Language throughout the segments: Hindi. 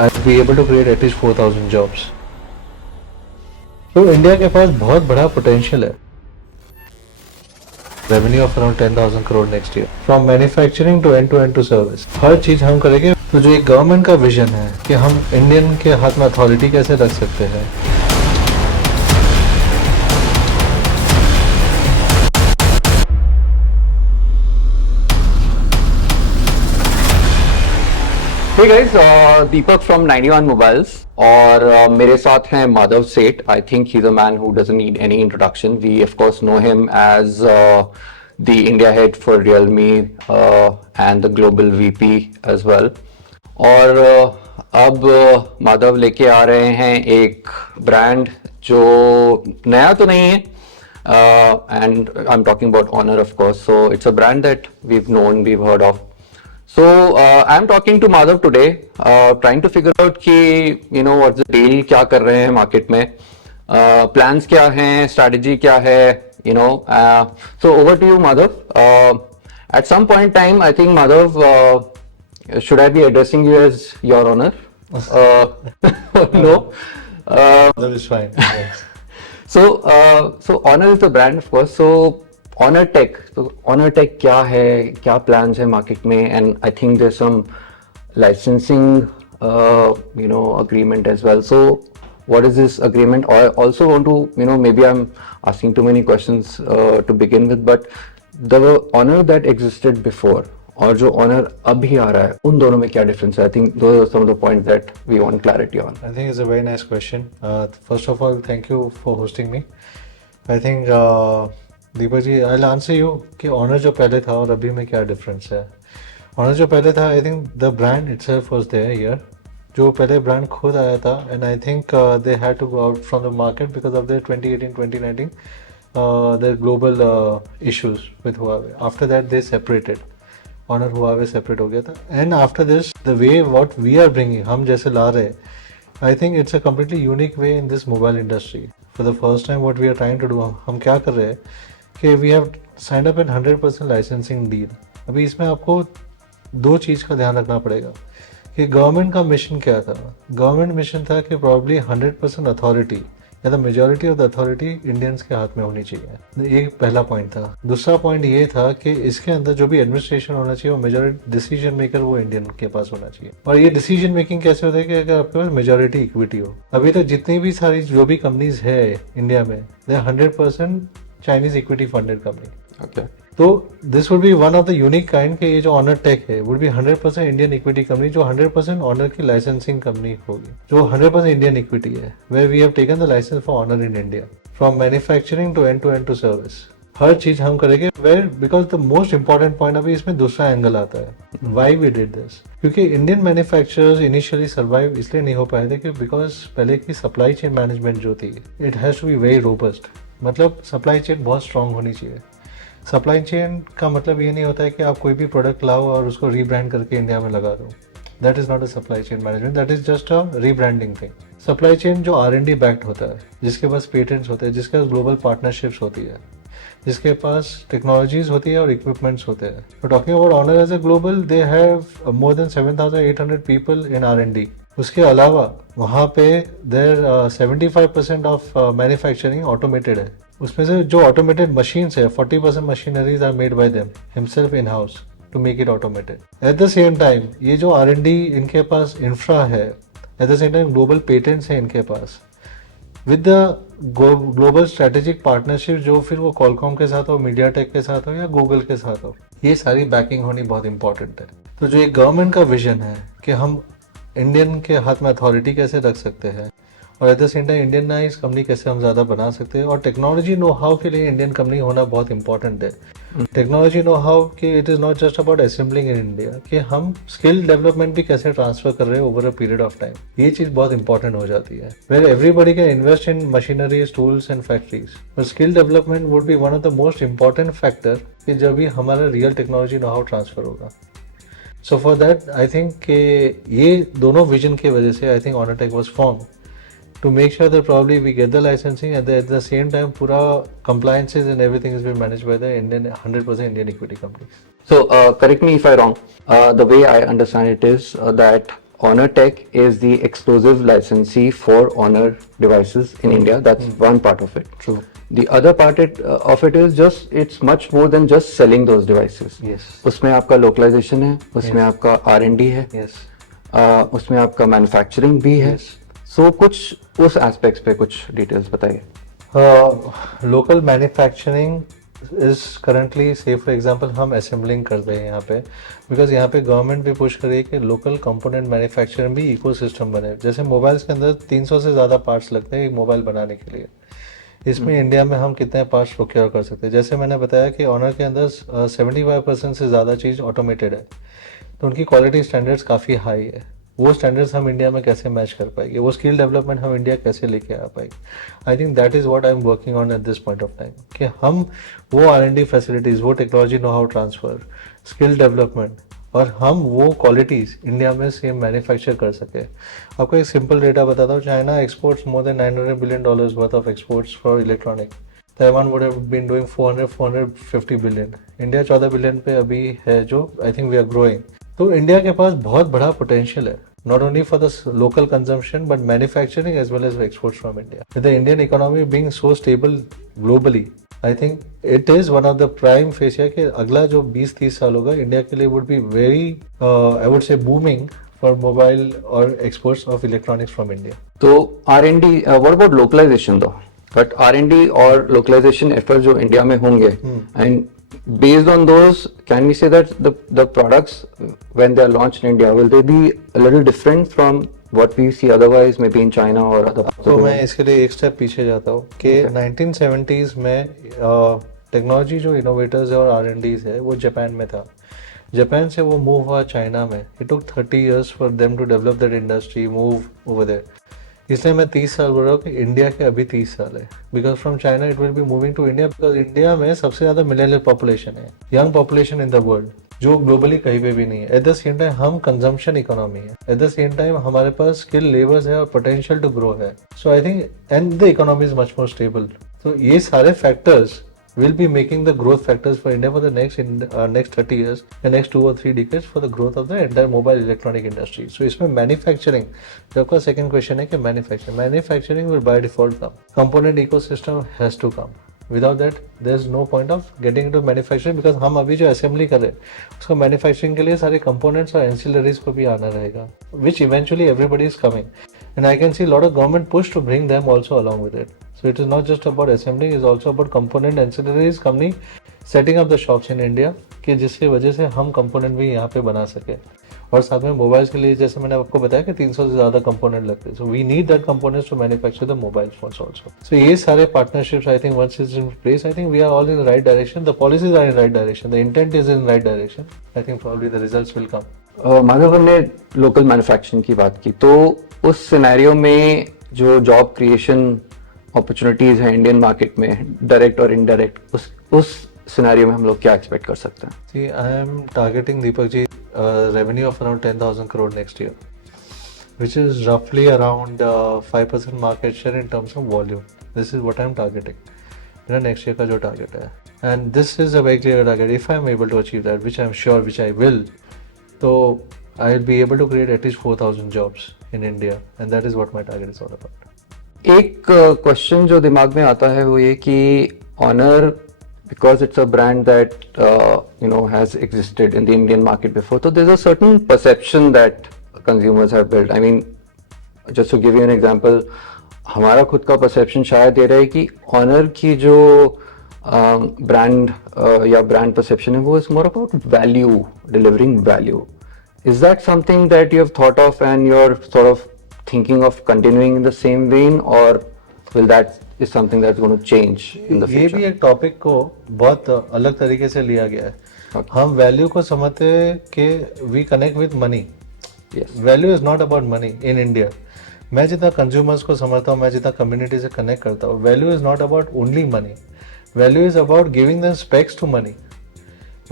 I'll be able to create at least 4,000 jobs. तो इंडिया के पास बहुत बड़ा पोटेंशियल है. Revenue of around 10,000 crore next year, from manufacturing to end to service. हर चीज हम करेंगे. तो जो एक गवर्नमेंट का विजन है कि हम इंडियन के हाथ में अथॉरिटी कैसे रख सकते हैं. Hey guys, Deepak from 91 Mobiles और मेरे साथ हैं माधव सेठ. I think he's a man who doesn't need any introduction. We of course know him as the India head for Realme and the global VP as well. और अब माधव लेके आ रहे हैं एक ब्रांड जो नया तो नहीं है, and I'm talking about Honor of course. So it's a brand that we've known, we've heard of. So I'm talking to Madhav today, trying to figure out कि what's the deal, क्या कर रहे हैं मार्केट में, plans क्या हैं, strategy क्या है, so over to you Madhav. At some point in time, I think Madhav, should I be addressing you as Your Honor? No. That is fine. Yes. So Honor is the brand of course. So Honor Tech, तो Honor Tech क्या है, क्या plans है market में, and I think there's some licensing, agreement as well. So what is this agreement? I also want to, maybe I'm asking too many questions to begin with, but the Honor that existed before और जो Honor अभी आ रहा है, उन दोनों में क्या difference है? I think those are some of the points that we want clarity on. I think it's a very nice question. First of all, thank you for hosting me. I think Deepak ji, I'll answer you कि ऑनर जो पहले था और अभी में क्या डिफरेंस है. ऑनर जो पहले था, I think the brand itself was there here. जो पहले ब्रांड खुद आया था, and I think they had to go out from the market because of their 2018-2019 their global issues with Huawei. After that they separated. Honor Huawei separate हो गया था. And after this the way what we are bringing, हम जैसे ला रहे, I think it's a completely unique way in this mobile industry. For the first time what we are trying to do, हम क्या कर रहे हैं कि we have signed up in 100% licensing deal. अभी इसमें आपको दो चीज़ का ध्यान रखना पड़ेगा कि गवर्नमेंट का मिशन क्या था. गवर्नमेंट मिशन था कि प्रॉब्ली 100% अथॉरिटी या the majority of the authority Indians के हाथ में होनी चाहिए. ये पहला पॉइंट था. दूसरा पॉइंट ये था कि इसके अंदर जो भी एडमिनिस्ट्रेशन होना चाहिए वो मेजॉरिटी डिसीजन मेकर वो इंडियन के पास होना चाहिए. और ये डिसीजन मेकिंग कैसे होता है कि अगर आपके पास मेजॉरिटी इक्विटी हो. अभी तक जितनी भी सारी जो भी कंपनीज है इंडिया में, दे 100% Chinese equity funded company. Okay. तो this would be one of the unique kind के ये जो Honor Tech है would be 100% Indian equity company, जो 100% Honor की licensing company होगी, जो 100% Indian equity है, where we have taken the license for Honor in India, from manufacturing to end to service. हर चीज हम करेंगे. where because the most important point अभी इसमें दूसरा एंगल आता है. why we did this? क्योंकि इंडियन मैन्युफैक्चरर्स इनिशियली सर्वाइव इसलिए नहीं हो पाए थे कि बिकॉज पहले की सप्लाई चेन मैनेजमेंट जो थी, it has to be very robust. मतलब सप्लाई चेन बहुत स्ट्रांग होनी चाहिए. सप्लाई चेन का मतलब ये नहीं होता है कि आप कोई भी प्रोडक्ट लाओ और उसको रीब्रांड करके इंडिया में लगा दो. That is not a supply chain management, that is just a rebranding thing. Supply chain जो R&D बैक्ड होता है, जिसके पास पेटेंट्स होते हैं, जिसके पास ग्लोबल पार्टनरशिप्स होती है, जिसके पास टेक्नोलॉजीज होती है और इक्विपमेंट्स होते हैं. Talking about Honor as a global, they have more than 7,800 people in R&D. उसके अलावा वहाँ पे देर 75% ऑफ मैन्युफैक्चरिंग ऑटोमेटेड है. उसमें से जो ऑटोमेटेड मशीन्स है, 40% machineries are made by them himself in house to make it automated. At the same time ये जो R&D इनके पास इंफ्रा है, at the same time global patents है इनके पास, with the global strategic partnership जो फिर वो कॉलकॉम के साथ हो, मीडिया टेक के साथ हो या गूगल के साथ हो, ये सारी बैकिंग होनी बहुत इंपॉर्टेंट है. तो जो एक गवर्नमेंट का विजन है कि हम इंडियन के हाथ में अथॉरिटी कैसे रख सकते हैं और eight the same time Indianise company कैसे हम ज़्यादा बना सकते हैं, और टेक्नोलॉजी नो हाउ के लिए इंडियन कंपनी होना बहुत इंपॉर्टेंट है. टेक्नोलॉजी नो हाउ कि it is not just about assembling in India, कि हम स्किल डेवलपमेंट भी कैसे ट्रांसफर कर रहे हैं over a period of time. ये चीज़ बहुत इंपॉर्टेंट हो जाती है. Where everybody can invest in machineries, tools and factories, और skill development would be one of the most important factor कि जब भी हमारा real technology know how transfer होगा. So for that I think ये दोनों विजन की वजह से I think Honor Tech was formed to make sure that probably we get the licensing and at the same time pura compliances and everything is being managed by the Indian 100% Indian equity companies. So correct me if I'm wrong. The way I understand it is that Honor Tech is the exclusive licensee for Honor devices in India. That's one part of it. True. The other part of it is just it's much more than just selling those devices. Yes. उसमें आपका localization है, उसमें आपका R&D है, Yes. उसमें आपका मैन्युफैक्चरिंग भी है. Yes. सो कुछ उस एस्पेक्ट्स पे कुछ डिटेल्स बताइए. लोकल मैन्युफैक्चरिंग इज करंटली से फॉर एग्जांपल हम असेंबलिंग कर रहे हैं यहाँ पे, बिकॉज यहाँ पे गवर्नमेंट भी पुश कर रही है कि लोकल कंपोनेंट मैन्युफैक्चरिंग भी इकोसिस्टम बने. जैसे मोबाइल्स के अंदर 300 से ज़्यादा पार्ट्स लगते हैं एक मोबाइल बनाने के लिए. इसमें इंडिया में हम कितने पार्ट्स प्रोक्योर कर सकते हैं. जैसे मैंने बताया कि ऑनर के अंदर 75% से ज़्यादा चीज़ ऑटोमेटेड है, तो उनकी क्वालिटी स्टैंडर्ड्स काफ़ी हाई है. वो स्टैंडर्ड्स हम इंडिया में कैसे मैच कर पाएंगे, वो स्किल डेवलपमेंट हम इंडिया कैसे लेके आ पाएंगे. I think that is what I am working on at this point of time, कि हम वो R&D फैसिलिटीज़, वो technology know how transfer, skill development, और हम वो क्वालिटीज़ इंडिया में सेम मैन्युफैक्चर कर सके. आपको एक सिंपल डेटा बताता हूँ. China exports more than $900 billion worth of exports for electronic. Taiwan would have been doing 450 billion. India 14 billion पे अभी है, जो I think we are growing. तो इंडिया के पास बहुत बड़ा पोटेंशियल है, not only for the local consumption but manufacturing as well as exports from India. With the Indian economy being so stable globally, I think it is one of the prime phase है कि अगला जो 20-30 साल होगा इंडिया के लिए would be very I would say booming for mobile or exports of electronics from India. तो R&D, what about localization though? But R&D और localization efforts जो इंडिया में होंगे, and based on those, can we say that the products when they are launched in India, will they be a little different from what we see otherwise maybe in China or other parts of तो the मैं world? इसके लिए एक स्टेप पीछे जाता हूँ कि 1970s में टेक्नोलॉजी जो इनोवेटर्स है और R&Ds है वो जापान में था. जापान से वो मूव हुआ चाइना में. It took 30 years for them to develop that industry, move over there. इसलिए मैं 30 साल बोल रहा हूँ कि इंडिया के अभी 30 साल है, because from China it will be moving to India, because India में सबसे ज्यादा मिलेनियल पॉपुलेशन है, young population in the world, जो ग्लोबली कहीं पे भी नहीं है. एट द सेम टाइम हम कंजम्पशन इकोनॉमी है, एट द सेम टाइम हमारे पास स्किल लेबर्स है और पोटेंशियल टू ग्रो है. So I think and the economy is much more stable. तो ये सारे factors will be making the growth factors for India for the next 30 years, the next 2 or 3 decades for the growth of the entire mobile electronic industry. So इसमें manufacturing, जो आपका second question है कि manufacturing will by default come. Component ecosystem has to come. Without that, there's no point of getting into manufacturing, because हम अभी जो assembly कर रहे हैं उसको manufacturing के लिए सारे components और ancillaries को भी आना रहेगा, which eventually everybody is coming. And I can see a lot of government push to bring them also along with it. So it is not just about assembling, it is also about component ancillaries company setting up the shops in India, कि जिसकी वजह से हम component भी यहाँ पे बना सके. और साथ में मोबाइल्स के लिए जैसे मैंने आपको बताया कि 300 से ज़्यादा कंपोनेंट लगते हैं. So we need that components to manufacture the mobile phones also. So ये सारे partnerships I think once is in place, I think we are all in right direction. The policies are in right direction, the intent is in right direction. I think probably the results will come. Madhav, हमने लोकल मैन्युफैक्चरिंग की बात की, तो उस सिनेरियो में जो जॉब क्रिएशन अपॉर्चुनिटीज है इंडियन मार्केट में, डायरेक्ट और इनडायरेक्ट, उस सिनेरियो में हम लोग क्या एक्सपेक्ट कर सकते हैं? See, I am targeting Deepak ji revenue of around 10,000 crore next year, which is roughly around 5% market share in terms of volume. This is what I am targeting. मेरा next year का जो target है, and this is a very clear target. If I am able to achieve that, which I am sure, which I will, so I will be able to create at least 4,000 jobs in India, and that is what my target is all about. एक क्वेश्चन जो दिमाग में आता है वो ये कि honour, because it's a brand that has existed in the Indian market before, so there's a certain perception that consumers have built. I mean, just to give you an example, हमारा खुद का perception शायद ये रहे कि ऑनर की जो brand या brand perception है वो is more about value, delivering value. Is that something that you have thought of and you're sort of thinking of continuing in the same vein, or will that is something that's going to change in the ये future? भी एक टॉपिक को बहुत अलग तरीके से लिया गया है. Okay. हम वैल्यू को समझते हैं कि we connect with money. Yes. Value is not about money in India. मैं जितना कंज्यूमर्स को समझता हूँ, मैं जितना कम्युनिटी से कनेक्ट करता हूँ, value is not about only money. Value is about giving them specs to money.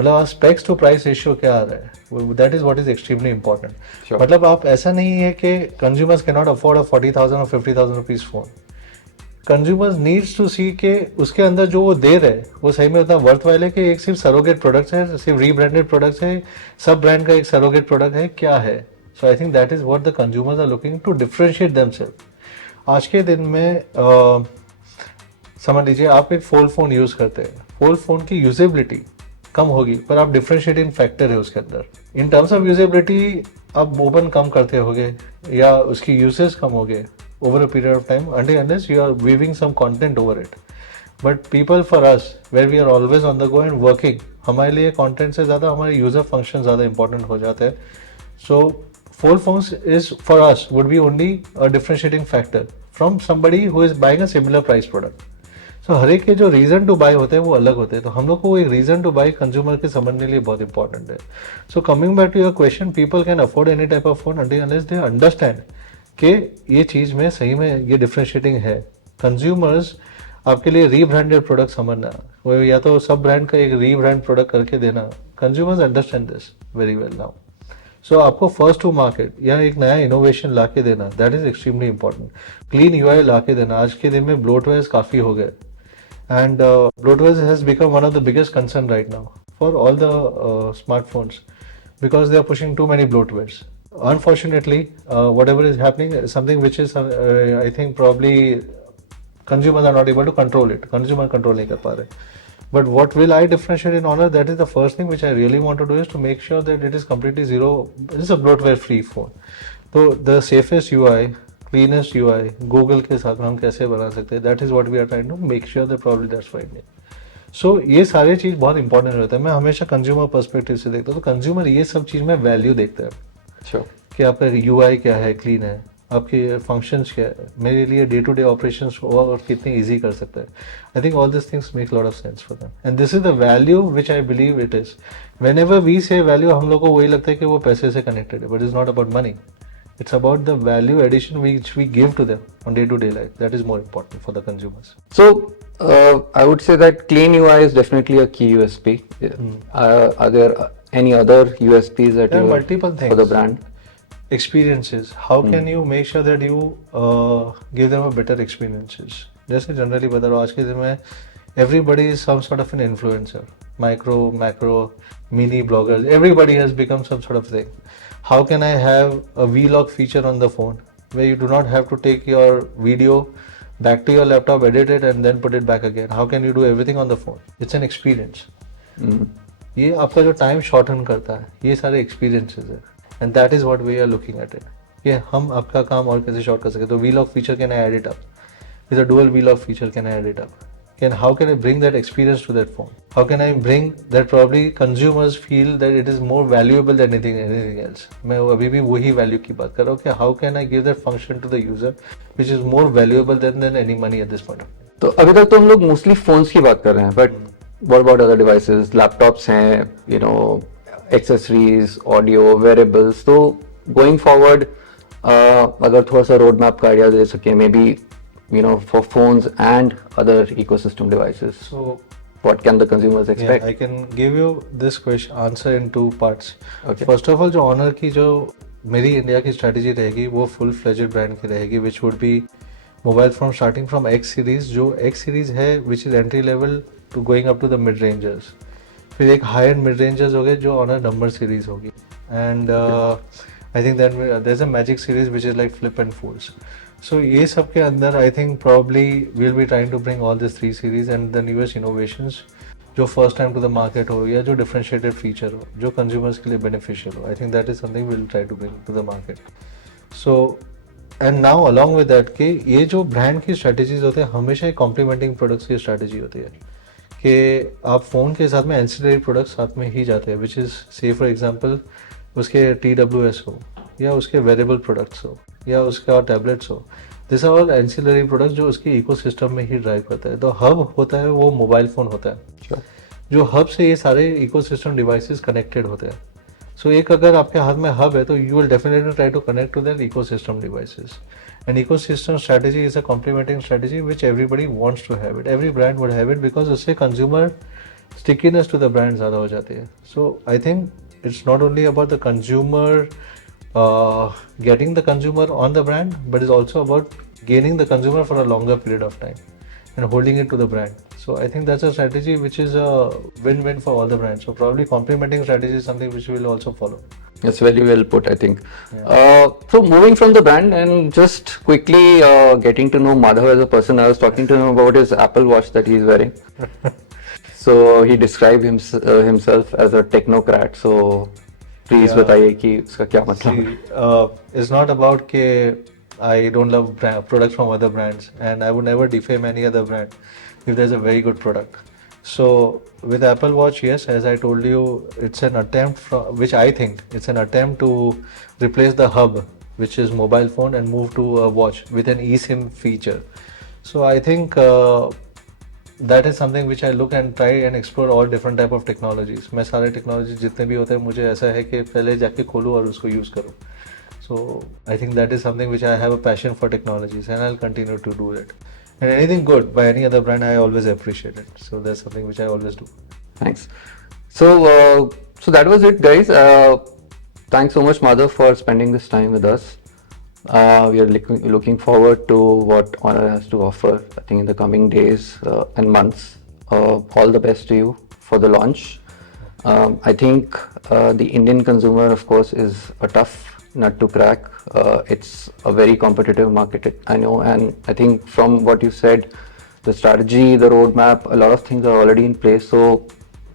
मतलब स्पेक्स टू प्राइस रेशियो क्या आ रहा है, that is what is extremely important. Sure. मतलब आप ऐसा नहीं है कि consumers can not afford a 40,000 और 50,000 rupees phone. Consumers needs to see के उसके अंदर जो वो दे रहे वो सही में उतना वर्थ वाइल है कि एक सिर्फ सरोगेट प्रोडक्ट्स है, सिर्फ रीब्रांडेड प्रोडक्ट्स है, सब ब्रांड का एक सरोगेट प्रोडक्ट है, क्या है. So I think that is what the consumers are looking to differentiate themselves. आज के दिन में समझ लीजिए आप एक फोल्ड फोन यूज करते हैं, फोल्ड फोन की यूजेबिलिटी कम होगी पर आप डिफरेंशिएटिंग फैक्टर है उसके अंदर। इन टर्म्स ऑफ यूजेबिलिटी आप ओपन कम करते होगे या उसकी यूसेज कम हो गए over a period of time until unless you are weaving some content over it. But people for us where we are always on the go and working, हमारे लिए content से ज़्यादा हमारे user function ज़्यादा important हो जाते हैं. So fold phones is for us would be only a differentiating factor from somebody who is buying a similar price product. So हर एक के जो reason to buy होते हैं वो अलग होते हैं, तो हम लोग को वो एक reason to buy consumer के समझने के लिए बहुत important है. So coming back to your question, people can afford any type of phone until unless they understand कि ये चीज़ में सही में ये डिफरेंशिएटिंग है. कंज्यूमर्स आपके लिए रीब्रांडेड प्रोडक्ट समझना, वो या तो सब ब्रांड का एक रीब्रांड प्रोडक्ट करके देना. Consumers understand this very well now. So आपको फर्स्ट टू मार्केट या एक नया इनोवेशन ला के देना, that is extremely important. Clean UI ला के देना. आज के दिन में ब्लोटवेयर काफ़ी हो गए and bloatware has become one of the biggest concern right now for all the smartphones because they are pushing too many bloatwares. Unfortunately, whatever is happening is something which is, I think probably consumers are not able to control it. Consumer control नहीं कर पा रहे. But what will I differentiate in Honor? That is the first thing which I really want to do is to make sure that it is completely zero. It is a bloatware free phone. So the safest UI, cleanest UI, Google के साथ में हम कैसे बना सकते हैं? That is what we are trying to make sure that probably that's fine. So ये सारे चीज़ बहुत इंपॉर्टेंट रहता है. मैं हमेशा कंज्यूमर पर्सपेक्टिव से देखता हूँ. तो कंज्यूमर ये सब चीज़ में वैल्यू देखता है. Sure. कि आपका यूआई क्या है, क्लीन है, आपके फंक्शंस क्या है, मेरे लिए डे टू डे ऑपरेशंस और कितनी इजी कर सकता है. I think all this things make lot of sense for them and this is the value which I believe it is. Whenever we say value हम लोग को वही लगता है कि वो पैसे से कनेक्टेड है, but is not about money. It's about the value addition which we give to them on day-to-day life. That is more important for the consumers. So, I would say that clean UI is definitely a key USP. Are there any other USPs that There are you multiple things. for the brand? Experiences. How can you make sure that you give them a better experiences? जैसे जनरली बता रहा हूँ आज के दिन में everybody is some sort of an influencer. Micro, macro, mini bloggers. Everybody has become some sort of thing. How can I have a vlog feature on the phone where you do not have to take your video back to your laptop, edit it and then put it back again? How can you do everything on the phone? It's an experience. ये आपका जो टाइम शॉर्टन करता है, ये सारे एक्सपीरियंसेस है and that is what we are looking at it. कि हम आपका काम और कैसे शॉर्ट कर सके. तो vlog feature can I add it up? With a dual vlog feature can I add it up? And how can I bring that experience to that phone? How can I bring that probably consumers feel that it is more valuable than anything else? मैं अभी भी वही वैल्यू की बात कर रहा हूँ कि how can I give that function to the user which is more valuable than any money at this point of time. तो अभी तक तो हम लोग मोस्टली फोन्स की बात कर रहे हैं, but what about other devices? Laptops हैं, you know, accessories, audio, wearables. तो गोइंग फॉरवर्ड अगर थोड़ा सा रोड मैप का आइडिया दे सके, maybe you know, for phones and other ecosystem devices. So what can the consumers expect? Yeah, I can give you this question answer in two parts. Okay. First of all, जो Honor की जो मेरी इंडिया की स्ट्रेटजी रहेगी वो फुल फ्लेजेड ब्रांड की रहेगी, which would be mobile from starting from X series. जो X सीरीज है which is entry level to going up to the mid rangers. फिर एक हाई एंड मिड रेंजर्स हो गए जो Honor नंबर सीरीज होगी. And I think that there is a Magic series which is like flip and folds. So ये सब के अंदर I think probably will be trying to bring all this three series and the newest innovations जो first time to the market हो या जो डिफरेंशिएटेड फीचर हो जो कंज्यूमर्स के लिए बेनिफिशियल हो. I think that is something we'll try to bring to the market. So and now along with that कि ये जो ब्रांड की स्ट्रेटजीज होते हैं हमेशा एक कॉम्प्लीमेंटिंग प्रोडक्ट्स की स्ट्रेटजी होती है कि आप फ़ोन के साथ में एंसिलरी प्रोडक्ट्स साथ में ही जाते हैं, विच इज़ से फॉर एग्जांपल उसके TWS हो या उसके वेरेबल प्रोडक्ट्स हो या उसका टैबलेट्स हो. This are all ancillary products जो उसके इकोसिस्टम में ही ड्राइव करता है. तो हब होता है वो मोबाइल फ़ोन होता है. Sure. जो हब से ये सारे इकोसिस्टम डिवाइसेस कनेक्टेड होते हैं. सो एक अगर आपके हाथ में हब है तो you will definitely try to connect to that ecosystem devices. And ecosystem strategy is a complementing strategy which everybody wants to have it. Every brand would have it because उससे consumer stickiness to the brand ज़्यादा हो जाती है. So I think it's not only about the consumer getting the consumer on the brand, but it's also about gaining the consumer for a longer period of time and holding it to the brand. So I think that's a strategy which is a win-win for all the brands. So probably complementing strategy is something which we will also follow. That's very well put, I think. So moving from the brand and just quickly getting to know Madhav as a person, I was talking to him about his Apple Watch that he's wearing. So he described himself as a technocrat. So please Yeah. बताइए कि उसका क्या मतलब है? See, it's not about ke I don't love products from other brands, and I would never defame any other brand if there's a very good product. So with Apple Watch, yes, as I told you, it's an attempt which I think it's an attempt to replace the hub, which is mobile phone, and move to a watch with an eSIM feature. So I think that is something which I look and try and explore all different type of technologies. मैं सारे technologies जितने भी होते हैं मुझे ऐसा है कि पहले जाके खोलूँ और उसको use करूँ. So I think that is something which I have a passion for technologies, and I'll continue to do it. And anything good by any other brand, I always appreciate it. So that's something which I always do. Thanks. So that was it, guys. Thanks so much, Madhav, for spending this time with us. We are looking forward to what Honor has to offer, I think, in the coming days and months. All the best to you for the launch. I think the Indian consumer, of course, is a tough nut to crack. It's a very competitive market, I know, and I think from what you said, the strategy, the roadmap, a lot of things are already in place. So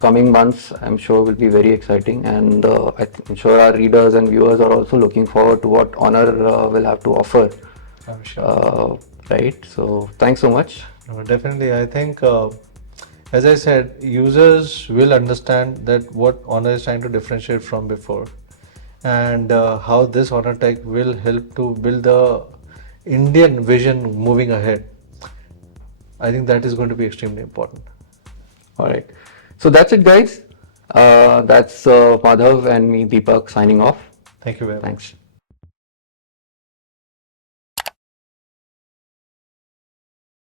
coming months, I'm sure, will be very exciting, and I'm sure our readers and viewers are also looking forward to what Honor will have to offer. I'm sure. Right. So thanks so much. Definitely, I think, as I said, users will understand that what Honor is trying to differentiate from before, and how this Honor Tech will help to build the Indian vision moving ahead. I think that is going to be extremely important. All right. So that's it, guys. That's Madhav and me, Deepak, signing off. Thank you very much. Thanks.